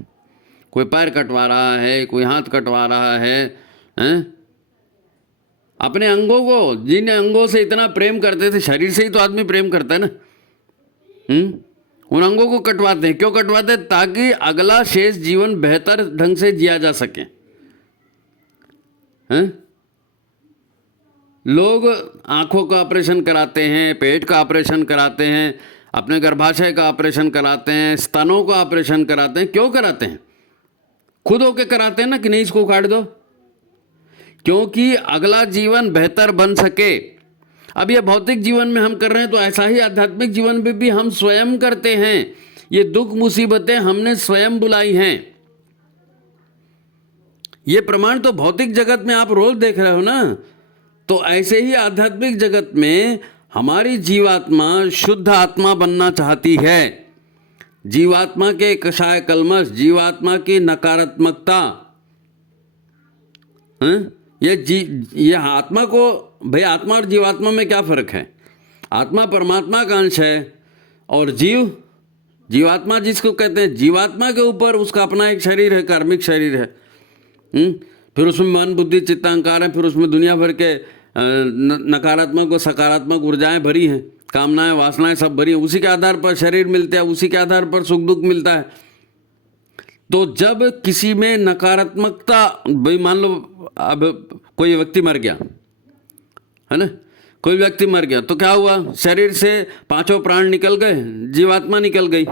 कोई पैर कटवा रहा है, कोई हाथ कटवा रहा है, अपने अंगों को, जिन अंगों से इतना प्रेम करते थे, शरीर से ही तो आदमी प्रेम करता है ना, उन अंगों को कटवाते हैं। क्यों कटवाते हैं? ताकि अगला शेष जीवन बेहतर ढंग से जिया जा सके। लोग आँखों का ऑपरेशन कराते हैं, पेट का ऑपरेशन कराते हैं, अपने गर्भाशय का ऑपरेशन कराते हैं, स्तनों का ऑपरेशन कराते हैं। क्यों कराते हैं? खुद होके कराते हैं ना, कि नहीं इसको काट दो। क्योंकि अगला जीवन बेहतर बन सके। अब ये भौतिक जीवन में हम कर रहे हैं तो ऐसा ही आध्यात्मिक जीवन में भी हम स्वयं करते हैं। ये दुख मुसीबतें हमने स्वयं बुलाई हैं। ये प्रमाण तो भौतिक जगत में आप रोज देख रहे हो ना। तो ऐसे ही आध्यात्मिक जगत में हमारी जीवात्मा शुद्ध आत्मा बनना चाहती है। जीवात्मा के कषाय कल्मश, जीवात्मा की नकारात्मकता, ये आत्मा को, भाई आत्मा और जीवात्मा में क्या फर्क है? आत्मा परमात्मा का अंश है और जीवात्मा जिसको कहते हैं, जीवात्मा के ऊपर उसका अपना एक शरीर है, कार्मिक शरीर है। फिर उसमें मन बुद्धि चित्त अहंकार है, फिर उसमें दुनिया भर के नकारात्मक और सकारात्मक ऊर्जाएं भरी हैं, कामनाएं वासनाएं सब भरी हैं। उसी के आधार पर शरीर मिलते हैं, उसी के आधार पर सुख दुख मिलता है। तो जब किसी में नकारात्मकता, भाई मान लो अब कोई व्यक्ति मर गया है ना, कोई व्यक्ति मर गया तो क्या हुआ? शरीर से पांचों प्राण निकल गए, जीवात्मा निकल गई।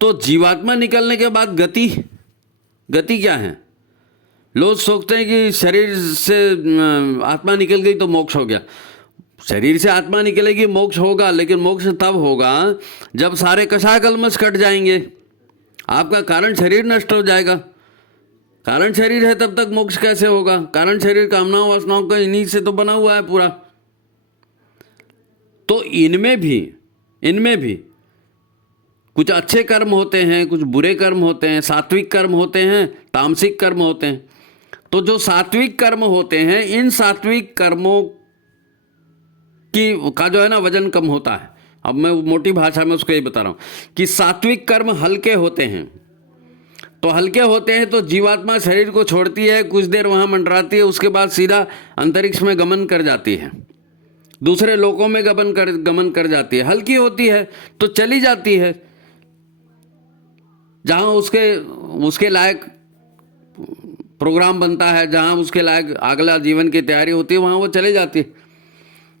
तो जीवात्मा निकलने के बाद गति क्या है? लोग सोचते हैं कि शरीर से आत्मा निकल गई तो मोक्ष हो गया। शरीर से आत्मा निकलेगी मोक्ष होगा, लेकिन मोक्ष तब होगा जब सारे कषाय कल्मश कट जाएंगे, आपका कारण शरीर नष्ट हो जाएगा। कारण शरीर है तब तक मोक्ष कैसे होगा? कारण शरीर कामनाओं वासनाओं का इन्हीं से तो बना हुआ है पूरा। तो इनमें भी कुछ अच्छे कर्म होते हैं, कुछ बुरे कर्म होते हैं, सात्विक कर्म होते हैं, तामसिक कर्म होते हैं। तो जो सात्विक कर्म होते हैं, इन सात्विक कर्मों का जो है ना वजन कम होता है। अब मैं मोटी भाषा में उसको ये बता रहा हूँ कि सात्विक कर्म हल्के होते हैं। तो हल्के होते हैं तो जीवात्मा शरीर को छोड़ती है, कुछ देर वहाँ मंडराती है, उसके बाद सीधा अंतरिक्ष में गमन कर जाती है, दूसरे लोकों में गमन कर जाती है। हल्की होती है तो चली जाती है, जहाँ उसके लायक प्रोग्राम बनता है, जहाँ उसके लायक अगला जीवन की तैयारी होती है, वहाँ वो चले जाती है।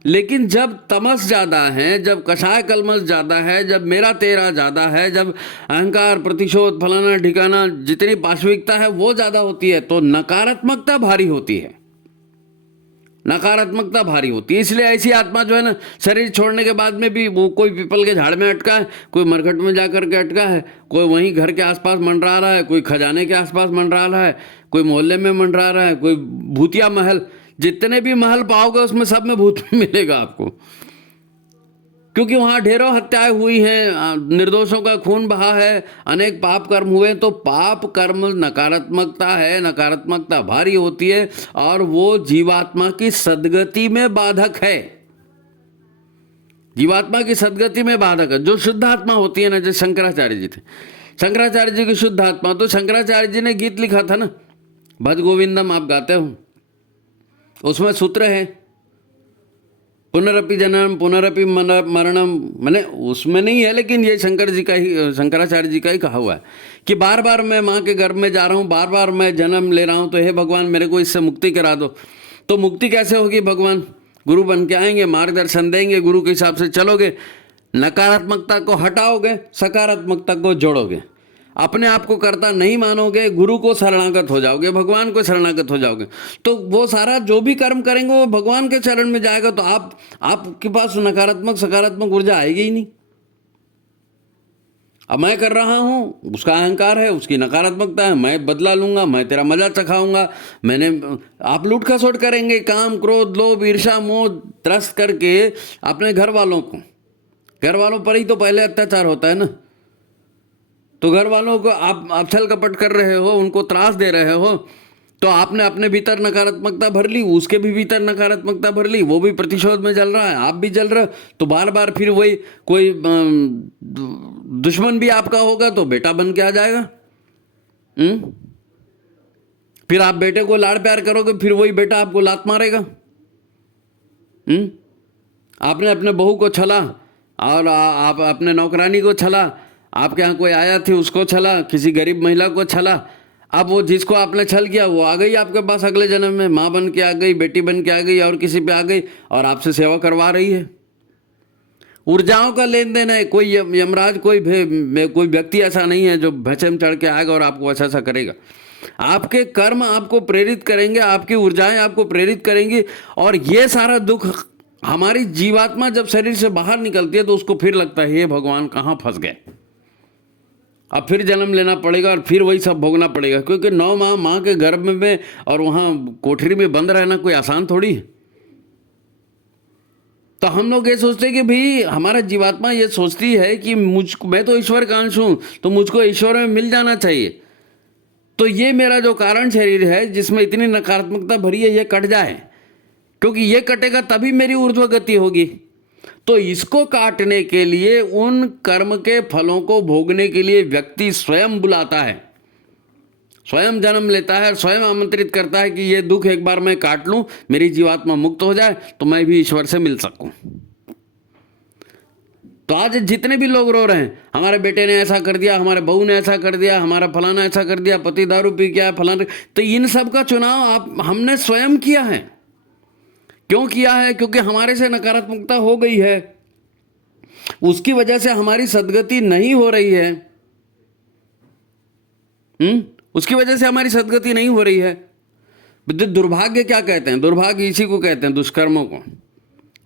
लेकिन जब तमस ज़्यादा है, जब कषाय कल्मश ज़्यादा है, जब मेरा तेरा ज़्यादा है, जब अहंकार प्रतिशोध फलाना ठिकाना जितनी पाशविकता है वो ज़्यादा होती है, तो नकारात्मकता भारी होती है। नकारात्मकता भारी होती है। इसलिए ऐसी आत्मा जो है ना, शरीर छोड़ने के बाद में भी वो कोई पीपल के झाड़ में अटका है, कोई मरघट में जाकर के अटका है, कोई वहीं घर के आसपास मंडरा रहा है, कोई खजाने के आसपास मंडरा रहा है, कोई मोहल्ले में मंडरा रहा है, कोई भूतिया महल, जितने भी महल पाओगे उसमें सब में भूत मिलेगा आपको, क्योंकि वहाँ ढेरों हत्याएं हुई हैं, निर्दोषों का खून बहा है, अनेक पाप कर्म हुए। तो पाप कर्म नकारात्मकता है, नकारात्मकता भारी होती है और वो जीवात्मा की सद्गति में बाधक है। जीवात्मा की सद्गति में बाधक है। जो शुद्ध आत्मा होती है ना, जैसे शंकराचार्य जी थे, शंकराचार्य जी की शुद्ध आत्मा, तो शंकराचार्य जी ने गीत लिखा था ना, भज गोविंदम, आप गाते हो, उसमें सूत्र है पुनरपि जन्म पुनरपि मरणम, मैंने उसमें नहीं है, लेकिन ये शंकराचार्य जी का ही कहा हुआ है कि बार बार मैं माँ के गर्भ में जा रहा हूँ, बार बार मैं जन्म ले रहा हूँ, तो हे भगवान मेरे को इससे मुक्ति करा दो। तो मुक्ति कैसे होगी? भगवान गुरु बन के आएंगे, मार्गदर्शन देंगे, गुरु के हिसाब से चलोगे, नकारात्मकता को हटाओगे, सकारात्मकता को जोड़ोगे, अपने आप को कर्ता नहीं मानोगे, गुरु को शरणागत हो जाओगे, भगवान को शरणागत हो जाओगे, तो वो सारा जो भी कर्म करेंगे वो भगवान के चरण में जाएगा। तो आपके पास नकारात्मक सकारात्मक ऊर्जा आएगी ही नहीं। अब मैं कर रहा हूँ, उसका अहंकार है, उसकी नकारात्मकता है, मैं बदला लूंगा, मैं तेरा मजा चखाऊंगा, आप लूट खसोट करेंगे, काम क्रोध लोभ ईर्षा मोह त्रस्त करके अपने घर वालों पर ही तो पहले अत्याचार होता है ना। तो घर वालों को आप छल कपट कर रहे हो, उनको त्रास दे रहे हो, तो आपने अपने भीतर नकारात्मकता भर ली, उसके भी भीतर नकारात्मकता भर ली, वो भी प्रतिशोध में जल रहा है, आप भी जल रहे हो। तो बार बार फिर वही कोई दुश्मन भी आपका होगा तो बेटा बन के आ जाएगा। फिर आप बेटे को लाड़ प्यार करोगे, फिर वही बेटा आपको लात मारेगा। आपने अपने बहू को छला और आप अपने नौकरानी को छला, आपके यहाँ कोई आया थी उसको छला, किसी गरीब महिला को छला, अब वो जिसको आपने छल किया वो आ गई आपके पास अगले जन्म में, माँ बन के आ गई, बेटी बन के आ गई और किसी पे आ गई और आपसे सेवा करवा रही है। ऊर्जाओं का लेन देन है। कोई यमराज कोई व्यक्ति ऐसा नहीं है जो भैंसे में चढ़ के आएगा और आपको ऐसा करेगा। आपके कर्म आपको प्रेरित करेंगे, आपकी ऊर्जाएं आपको प्रेरित करेंगी। और ये सारा दुख हमारी जीवात्मा जब शरीर से बाहर निकलती है तो उसको फिर लगता है हे भगवान कहाँ फंस गए, अब फिर जन्म लेना पड़ेगा और फिर वही सब भोगना पड़ेगा। क्योंकि 9 माह माँ के गर्भ में और वहाँ कोठरी में बंद रहना कोई आसान थोड़ी है। तो हम लोग ये सोचते हैं कि भाई हमारा जीवात्मा ये सोचती है कि मैं तो ईश्वर का अंश हूँ, तो मुझको ईश्वर में मिल जाना चाहिए। तो ये मेरा जो कारण शरीर है जिसमें इतनी नकारात्मकता भरी है, ये कट जाए, क्योंकि ये कटेगा तभी मेरी ऊर्ध्व गति होगी। तो इसको काटने के लिए, उन कर्म के फलों को भोगने के लिए व्यक्ति स्वयं बुलाता है, स्वयं जन्म लेता है, स्वयं आमंत्रित करता है कि ये दुख एक बार मैं काट लूं, मेरी जीवात्मा मुक्त हो जाए तो मैं भी ईश्वर से मिल सकूं। तो आज जितने भी लोग रो रहे हैं, हमारे बेटे ने ऐसा कर दिया, हमारे बहू ने ऐसा कर दिया, हमारा फलाना ऐसा कर दिया, पति दारू पी गया, फलाना, तो इन सब का चुनाव हमने स्वयं किया है। क्यों किया है? क्योंकि हमारे से नकारात्मकता हो गई है, उसकी वजह से हमारी सद्गति नहीं हो रही है। उसकी वजह से हमारी सद्गति नहीं हो रही है। दुर्भाग्य क्या कहते हैं? दुर्भाग्य इसी को कहते हैं, दुष्कर्मों को।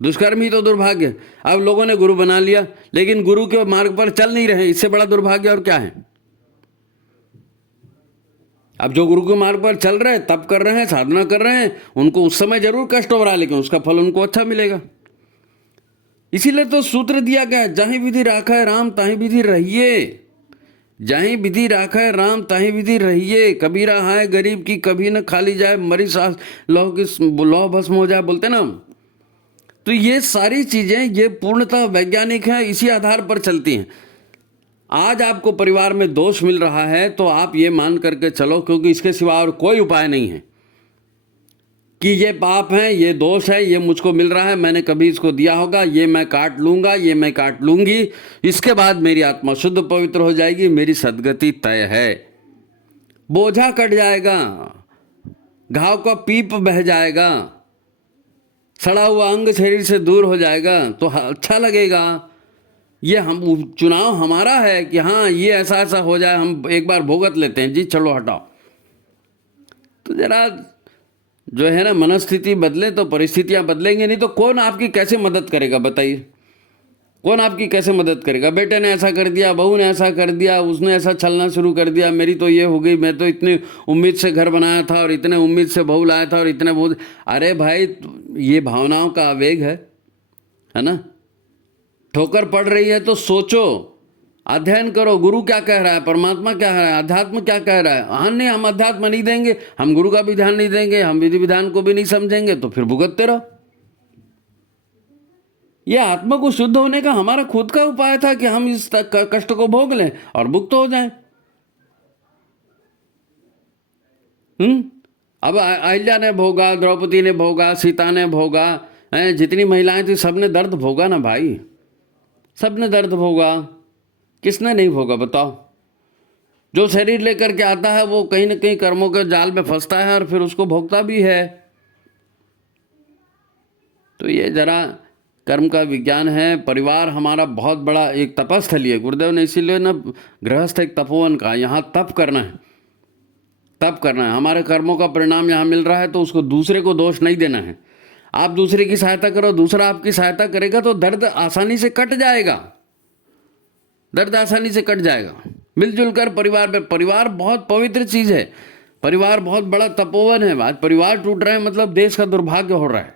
दुष्कर्म ही तो दुर्भाग्य है। अब लोगों ने गुरु बना लिया, लेकिन गुरु के मार्ग पर चल नहीं रहे, इससे बड़ा दुर्भाग्य और क्या है? अब जो गुरु के मार्ग पर चल रहे हैं, तप कर रहे हैं, साधना कर रहे हैं, उनको उस समय जरूर कष्ट हो रहा है, लेकिन उसका फल उनको अच्छा मिलेगा। इसीलिए तो सूत्र दिया गया, जहीं विधि राखा है राम ताहीं विधि रहिए। जहीं विधि राखा है राम ताहीं विधि रहिए। कबीरा हाय गरीब की कभी न खाली जाए, मरी सांस लौह भस्म हो जाए, बोलते ना। तो ये सारी चीजें ये पूर्णतः वैज्ञानिक हैं, इसी आधार पर चलती हैं। आज आपको परिवार में दोष मिल रहा है तो आप ये मान करके चलो, क्योंकि इसके सिवा और कोई उपाय नहीं है, कि ये पाप है, ये दोष है, ये मुझको मिल रहा है, मैंने कभी इसको दिया होगा, ये मैं काट लूंगा, ये मैं काट लूंगी, इसके बाद मेरी आत्मा शुद्ध पवित्र हो जाएगी, मेरी सद्गति तय है। बोझा कट जाएगा, घाव का पीप बह जाएगा, सड़ा हुआ अंग शरीर से दूर हो जाएगा, तो अच्छा लगेगा। ये हम चुनाव हमारा है कि हाँ ये ऐसा ऐसा हो जाए, हम एक बार भुगत लेते हैं जी, चलो हटाओ। तो जरा जो है ना, मनस्थिति बदले तो परिस्थितियां बदलेंगे, नहीं तो कौन आपकी कैसे मदद करेगा? बताइए, कौन आपकी कैसे मदद करेगा? बेटे ने ऐसा कर दिया, बहू ने ऐसा कर दिया, उसने ऐसा छलना शुरू कर दिया, मेरी तो ये हो गई, मैं तो इतनी उम्मीद से घर बनाया था और इतने उम्मीद से बहू लाया था और इतने बहुत। अरे भाई, ये भावनाओं का आवेग है ना। ठोकर पड़ रही है तो सोचो, अध्ययन करो, गुरु क्या कह रहा है, परमात्मा क्या कह रहा है, अध्यात्म क्या कह रहा है। हाँ नहीं, हम अध्यात्म नहीं देंगे, हम गुरु का भी ध्यान नहीं देंगे, हम विधि विधान को भी नहीं समझेंगे, तो फिर भुगतते रहो। यह आत्मा को शुद्ध होने का हमारा खुद का उपाय था कि हम इस कष्ट को भोग लें और मुक्त हो जाएं। अब अहिल्या ने भोगा, द्रौपदी ने भोगा, सीता ने भोगा, जितनी महिलाएं थी सबने दर्द भोगा ना भाई, सबने दर्द भोगा। किसने नहीं भोगा बताओ? जो शरीर लेकर के आता है वो कहीं ना कहीं कर्मों के जाल में फंसता है और फिर उसको भोगता भी है। तो ये जरा कर्म का विज्ञान है। परिवार हमारा बहुत बड़ा एक तपस्थली है। गुरुदेव ने इसीलिए ना गृहस्थ एक तपोवन का, यहाँ तप करना है, तप करना है। हमारे कर्मों का परिणाम यहाँ मिल रहा है तो उसको दूसरे को दोष नहीं देना है। आप दूसरे की सहायता करो, दूसरा आपकी सहायता करेगा तो दर्द आसानी से कट जाएगा, दर्द आसानी से कट जाएगा। मिलजुल कर परिवार में, परिवार बहुत पवित्र चीज है, परिवार बहुत बड़ा तपोवन है। आज परिवार टूट रहे हैं मतलब देश का दुर्भाग्य हो रहा है।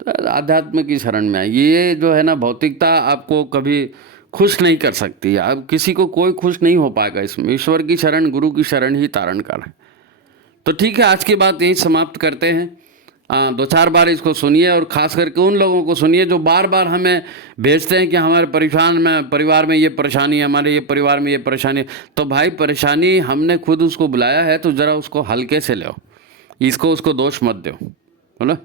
तो आध्यात्म की शरण में ये जो है ना, भौतिकता आपको कभी खुश नहीं कर सकती। अब किसी को कोई खुश नहीं हो पाएगा इसमें। ईश्वर की शरण, गुरु की शरण ही तारण कर है। तो ठीक है, आज की बात यही समाप्त करते हैं। 2-4 बार इसको सुनिए और ख़ास करके उन लोगों को सुनिए जो बार बार हमें भेजते हैं कि हमारे परिवार में ये परेशानी है, हमारे ये परिवार में ये परेशानी है। तो भाई, परेशानी हमने खुद उसको बुलाया है तो ज़रा उसको हल्के से लो, इसको उसको दोष मत दो, बोलो,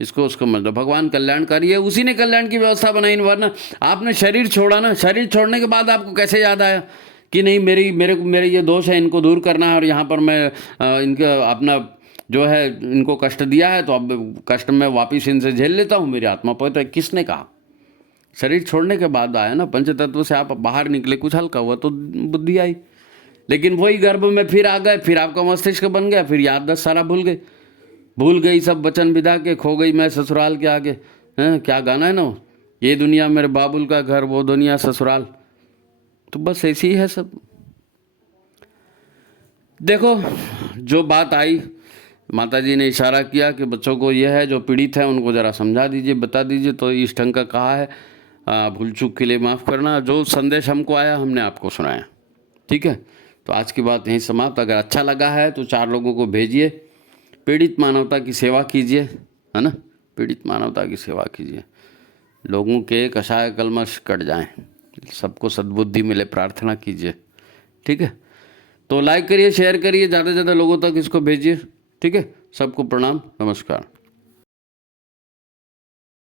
इसको उसको मत दो। भगवान कल्याणकारी है, उसी ने कल्याण की व्यवस्था बनाई। वरना आपने शरीर छोड़ा ना, शरीर छोड़ने के बाद आपको कैसे याद आया कि नहीं मेरे ये दोष है, इनको दूर करना है और यहाँ पर मैं इनका अपना जो है इनको कष्ट दिया है तो अब कष्ट में वापिस इनसे झेल लेता हूँ, मेरी आत्मा पवित्र है। किसने कहा? शरीर छोड़ने के बाद आया ना, पंच तत्व से आप बाहर निकले, कुछ हल्का हुआ तो बुद्धि आई। लेकिन वही गर्भ में फिर आ गए, फिर आपका मस्तिष्क बन गया, फिर याददाश्त सारा भूल गई सब वचन विदा के, खो गई मैं ससुराल के आगे। हैं, क्या गाना है ना वो, ये दुनिया मेरे बाबुल का घर, वो दुनिया ससुराल। तो बस ऐसी ही है सब। देखो जो बात आई, माता जी ने इशारा किया कि बच्चों को यह है, जो पीड़ित है उनको ज़रा समझा दीजिए, बता दीजिए। तो इस ढंग का कहा है, भूल चूक के लिए माफ़ करना। जो संदेश हमको आया हमने आपको सुनाया, ठीक है। तो आज की बात यहीं समाप्त। अगर अच्छा लगा है तो 4 लोगों को भेजिए, पीड़ित मानवता की सेवा कीजिए, है ना, पीड़ित मानवता की सेवा कीजिए, लोगों के कषाय कलमश कट जाएं, सबको सद्बुद्धि मिले, प्रार्थना कीजिए, ठीक है। तो लाइक करिए, शेयर करिए, ज़्यादा से ज़्यादा लोगों तक इसको भेजिए, ठीक है। सबको प्रणाम, नमस्कार।